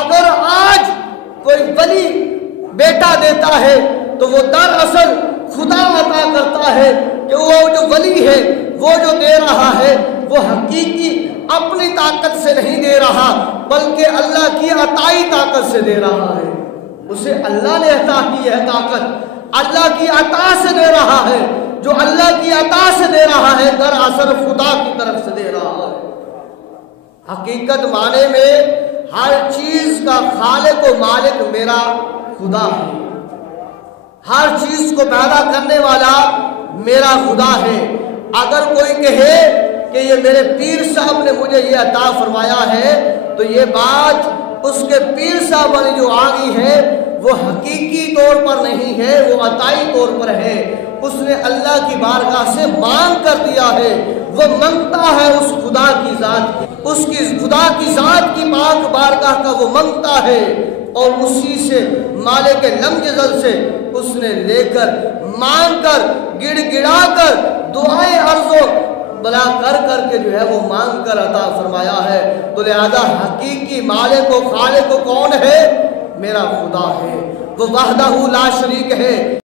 اگر آج کوئی ولی بیٹا دیتا ہے تو وہ دراصل خدا عطا کرتا ہے کہ وہ جو ولی ہے وہ جو دے رہا ہے وہ حقیقی اپنی طاقت سے نہیں دے رہا بلکہ اللہ کی عطائی طاقت سے دے رہا ہے. اسے اللہ نے عطا کی ہے طاقت, اللہ کی عطا سے دے رہا ہے. جو اللہ کی عطا سے دے رہا ہے دراصل خدا کی طرف سے دے رہا ہے. حقیقت معنی میں ہر چیز کا خالق و مالک میرا خدا ہے. ہر چیز کو پیدا کرنے والا میرا خدا ہے. اگر کوئی کہے کہ یہ میرے پیر صاحب نے مجھے یہ عطا فرمایا ہے تو یہ بات اس کے پیر صاحب والی جو آ گئی ہے وہ حقیقی طور پر نہیں ہے, وہ عطائی طور پر ہے. اس نے اللہ کی بارگاہ سے مانگ کر دیا ہے. وہ منگتا ہے اس خدا کی ذات کی, اس کی خدا کی ذات کی پاک بارگاہ کا وہ منگتا ہے اور اسی سے مالک لمجزل سے اس نے لے کر مانگ کر گڑ گڑا کر دعائیں عرض بلا کر کر کے جو ہے وہ مانگ کر عطا فرمایا ہے. تو لہذا حقیقی مالک و خالق کون ہے؟ میرا خدا ہے. وہ وحدہ لا شریک ہے.